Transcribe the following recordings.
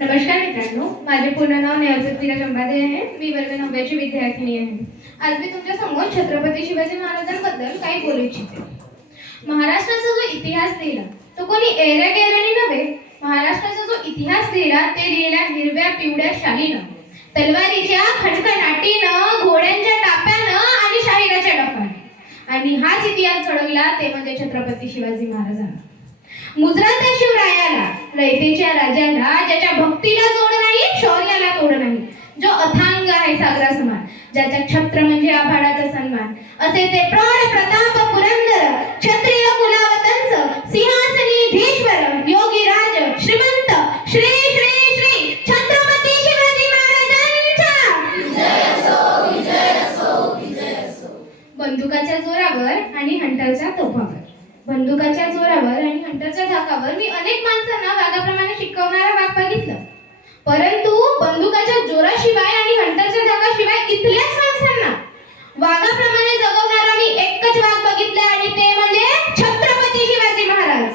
नमस्कार मित्रांनो, माझे पूर्ण नाव नेहलपृथ्वीराज चंपादे आहे. मी वर्ग 9वी विद्यार्थिनी आहे. आज मी तुमच्या समोर छत्रपती शिवाजी महाराजांबद्दल काही बोलू इच्छिते. महाराष्ट्राचा जो इतिहास लिहिला तो कोणी एऱ्या गेऱ्याने नव्हे. महाराष्ट्राचा जो इतिहास लिहिला ते लिहिला हिरव्या पिवळ्या शालीनं, तलवारीच्या खणखणाटीनं, घोड्यांच्या टाप्यानं आणि शाहिराच्या डफाने. आणि हाच इतिहास घडवला ते म्हणजे छत्रपती शिवाजी महाराजांना. मुजरा त्या शिवरायाला, रयतेच्या राजाला, ज्याच्या भक्तीला जोड नाही, शौर्याला तोड नाही, जो अथांग आहे सागरा समान, ज्याचा छत्र म्हणजे आभाळाचा सन्मान, असे ते प्रौढ प्रताप पुरंदर, क्षत्रिय कुलावतंस, सिंहासनी धीश्वर, योगी राज, श्रीमंत, श्री श्री श्री छत्रपती शिवाजी महाराजांचा विजय असो, विजय असो, विजय असो. बंदुकाच्या जोरावर आणि हंटरच्या तोफावर, बंदुकाच्या जोरावर आणि हंटरच्या धाकावर मी अनेक माणसांना वाघाप्रमाणे शिकवणारा वाघ बघितलं, परंतु बंदुकाच्या जोराशिवाय आणि हंटरच्या धाकाशिवाय इथल्याच माणसांना वाघाप्रमाणे जगवणारा मी एकच वाघ बघितला आणि ते म्हणजे छत्रपती शिवाजी महाराज.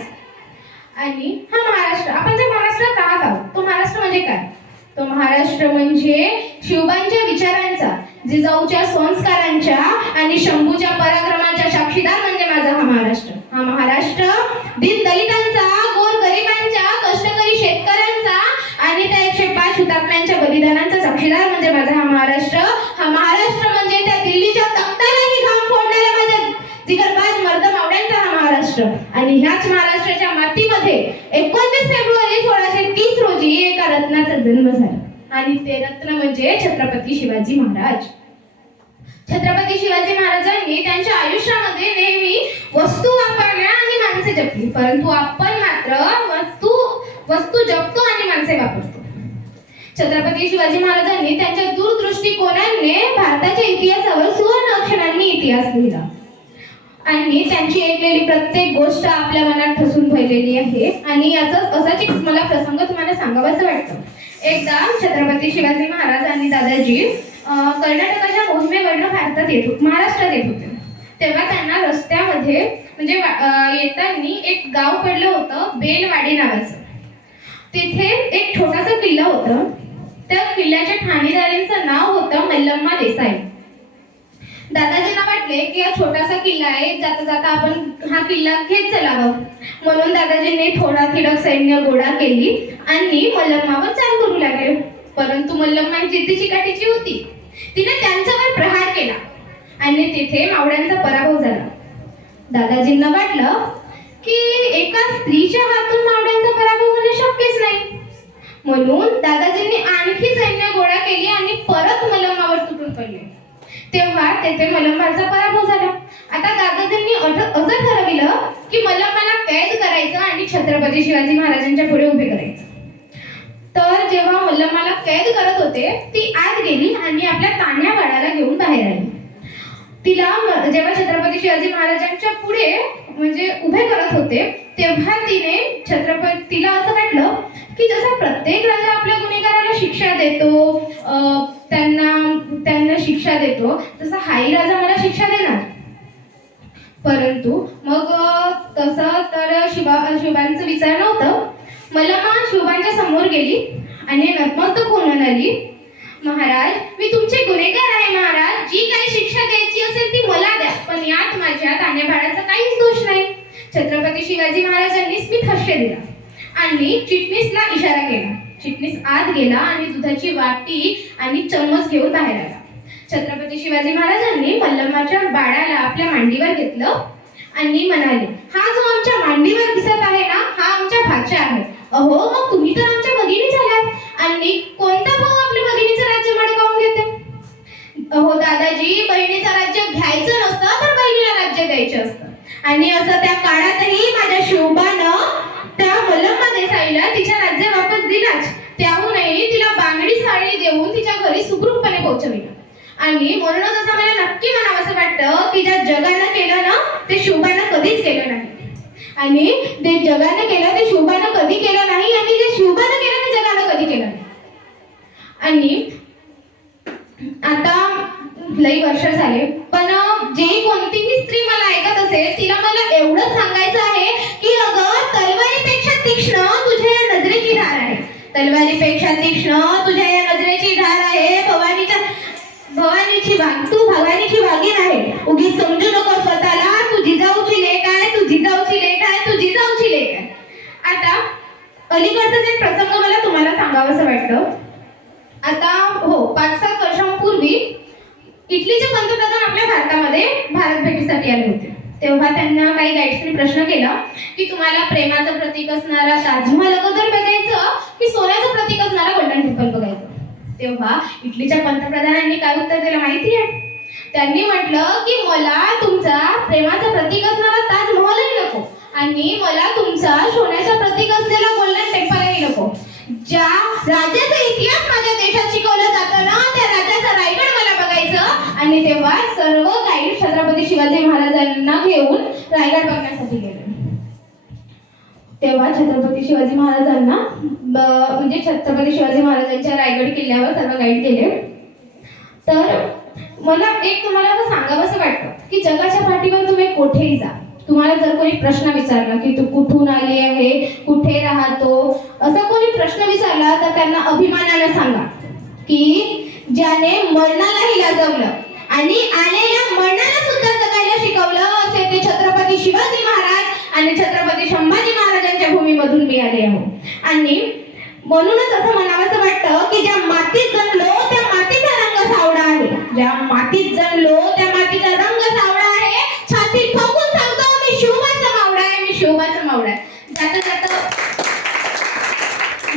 आणि हा महाराष्ट्र, आपण ज्या महाराष्ट्रात राहत आहोत तो महाराष्ट्र म्हणजे काय? तो महाराष्ट्र म्हणजे शिवबांच्या विचारांचा, जिजाऊच्या संस्कारांच्या आणि शंभूच्या पराक्रमाच्या साक्षीदार म्हणजे माझा हा महाराष्ट्र. हा महाराष्ट्र दीन दलितांचा, गोर गरिबांच्या, कष्टकरी शेतकऱ्यांचा आणि त्या 105 हुतात्म्यांच्या बलिदानांचा साक्षीदार म्हणजे माझा हा महाराष्ट्र. हा महाराष्ट्र म्हणजे त्या दिल्लीच्या तख्तालाही घाम फोडणाऱ्या माझ्या जिगरबाज मर्द मावड्यांचा हा महाराष्ट्र. आणि ह्याच महाराष्ट्राच्या मातीमध्ये 29 फेब्रुवारी 1630 रोजी एका रत्नाचा जन्म झाला आणि ते रत्न म्हणजे छत्रपती शिवाजी महाराज. छत्रपती शिवाजी महाराजांनी त्यांच्या आयुष्यामध्ये नेहमी वस्तू वापरल्या आणि माणसे जपली, परंतु आपण मात्र वस्तू जपतो आणि माणसे वापरतो. छत्रपती शिवाजी महाराजांनी त्यांच्या दूरदृष्टिकोनाने भारताच्या इतिहासावर सुवर्ण अक्षरांनी इतिहास लिहिला आणि त्यांची ऐकलेली प्रत्येक गोष्ट आपल्या मनात ठसून ठेवलेली आहे. आणि याचाच असाच एक मला प्रसंग तुम्हाला सांगावाचं वाटतं. एकदा छत्रपती शिवाजी महाराज आणि दादाजी कर्नाटकाच्या मोहिमेवरनं महाराष्ट्रात येत होते. तेव्हा त्यांना रस्त्यामध्ये म्हणजे येताना एक गाव पडलं होतं बेलवाडी नावाचं. तिथे एक छोटासा किल्ला होता. त्या किल्ल्याच्या ठाणेदारांचं नाव होतं मल्लम्मा देसाई. दादाजींना वाटले की हा छोटासा किल्ला आहे, जाता जाता आपण हा किल्ला घेत चलावं, म्हणून दादाजींनी थोडा थिडक सैन्य गोळा केली आणि मल्लम्मावर चाल करू लागले. परंतु मल्लम्मा जिद्दीची काठीची होती. तिने त्यांच्यावर प्रहार केला आणि तिथे मावळ्यांचा पराभव झाला. दादाजींना वाटलं की एका स्त्रीच्या हातून मावळ्यांचा पराभव होणे शक्यच नाही, म्हणून दादाजींनी आणखी सैन्य गोळा केली आणि परत मल्लम्मावर तुटून पडले. तेव्हा तेथे मल्लम्माचा पराभव झाला. आता दादाजींनी असं ठरविलं की मल्लम्माला कैद करायचं आणि छत्रपती शिवाजी महाराजांच्या पुढे उभे करायचं. तर जेव्हा मल्लम्माला कैद करत होते ती आत गेली आणि आपल्या तान्ह्या बाळाला घेऊन बाहेर आली. तिला जेव्हा छत्रपती शिवाजी महाराजांच्या पुढे म्हणजे उभे करत होते तेव्हा तिला असं वाटलं की जसं प्रत्येक राजा आपल्या गुन्हेगाराला शिक्षा देतो, त्यांना शिक्षा देतो, तसा हाही राजा मला शिक्षा देणार. परंतु मग तसं तर शिवबांचं विचार नव्हतं. मल्लम्मा शिवबांच्या समोर गेली आणि नतमस्तक होऊन म्हणाली, महाराज मी तुमचे गुन्हेगार आहे महाराज, जी काही शिक्षा द्यायची असेल ती मला द्या, पण यात माझ्या तान्ह्या बाळाचा काहीच दोष नाही. छत्रपती शिवाजी महाराजांनी स्मित हास्य दिला आणि चिटणीसला इशारा केला. चिटणीस आत गेला आणि दुधाची वाटी आणि चम्मच घेऊन बाहेर आला. छत्रपती शिवाजी महाराजांनी मल्लम्माच्या बाळाला आपल्या मांडीवर घेतलं आणि म्हणाले, हा जो आमच्या मांडीवर दिसत आहे ना हा आमच्या भाच्या आहे. अहो मग तुम्ही तर आमच्या भगिनी झालात आणि कोणता भाऊ आपल्या भगिनीचं राज्य मडकावून घेते? अहो दादाजी, बहिणीचं राज्य घ्यायचं नसतं तर बहिणीला राज्य द्यायचं असतं. आणि असं त्या काळातही माझ्या शिवबानं त्या मल्लम्मा देसाईला तिच्या राज्य वापस दिलाच, त्याहूनही तिला बांगडी साडी देऊन तिच्या घरी सुखरूपपणे पोहोचविलं. आणि म्हणूनच असं मला नक्की म्हणावंसं वाटतं की ज्या जगानं केलं ना ते शिवबानं कधीच केलं नाही, आणि ते जगानं केलं ते शिवबानं कधी केलं नाही, आणि जे शिवबानं केलं ते जगानं कधी केलं नाही. आणि आता लई वर्ष झाले, पण जे कोणतीही स्त्री मला ऐकत असेल तिला मला एवढंच सांगायचं आहे की अगं तलवारीपेक्षा तीक्ष्ण तुझ्या या नजरेची धार आहे. तलवारीपेक्षा तीक्ष्ण तुझ्या या नजरेची धार आहे. भवानीची वागीण आहे. उगीच समजू नको स्वतःला तू जिजाऊची लेक आहे, तू जिजाऊची लेक आहे, तू जिजाऊची लेक आहे. आता अलीकडचा जे प्रसंग मला तुम्हाला सांगावंसं वाटतं. आता हो 5-7 वर्षांपूर्वी इटलीचे पंतप्रधान आपल्या भारतामध्ये भारत भेटीसाठी आले होते. तेव्हा त्यांना काही गाईड्सनी प्रश्न केला की तुम्हाला प्रेमाचं प्रतीक असणारा ताजमहल अगोदर बघायचं की सोन्याचं प्रतीक असणारा गोल्डन टेम्पल बघायचं. तेव्हा इटलीच्या पंतप्रधानांनी काय उत्तर दिलं माहिती आहे? त्यांनी म्हटलं की मला तुमचा प्रेमाचं प्रतीक असणारा ताजमहलही नको आणि मला तुमचा सोन्याचं प्रतीक असलेला गोल्डन टेम्पलही नको. ज्या राजाचा इतिहास माझ्या देशात शिकवलं जातं ना त्या राजाचा रायगड मला बघायचं. आणि तेव्हा सर्व गाईड छत्रपती शिवाजी महाराजांना घेऊन रायगड बघण्यासाठी गेले. तेव्हा छत्रपती शिवाजी महाराजांना म्हणजे छत्रपती शिवाजी महाराजांच्या रायगड किल्ल्यावर सर्व गाईड गेले. तर मला एक तुम्हाला असं सांगावंसं वाटतं की जगाच्या पाठीवर तुम्ही कुठेही जा, तुम्हाला जर कोणी प्रश्न विचारला की तू कुठून आली आहे, कुठे राहतो, असा कोणी प्रश्न विचारला तर त्यांना अभिमानाने सांगा की ज्याने मरणालाही लाजवलं आणि आलेल्या मरणाला सुद्धा जगायला शिकवलं असे ते छत्रपती शिवाजी महाराज आणि छत्रपती संभाजी महाराजांच्या भूमीमधून मी आले आहो. आणि म्हणूनच असं म्हणावंसं वाटतं की ज्या मातीत जन्मलो त्या मातीचा रंग सावळा आहे. ज्या मातीत जन्मलो त्या मातीचा रंग सावळा आहे. छाती ठोकून सांगतो मी शिवबाचा मावळा आहे, मी शिवबाचा मावळा आहे.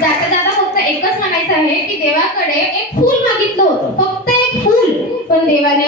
जाता फक्त एकच म्हणायचं आहे की देवाकडे एक फूल मागितलं होतं, फक्त एक फूल, पण देवाने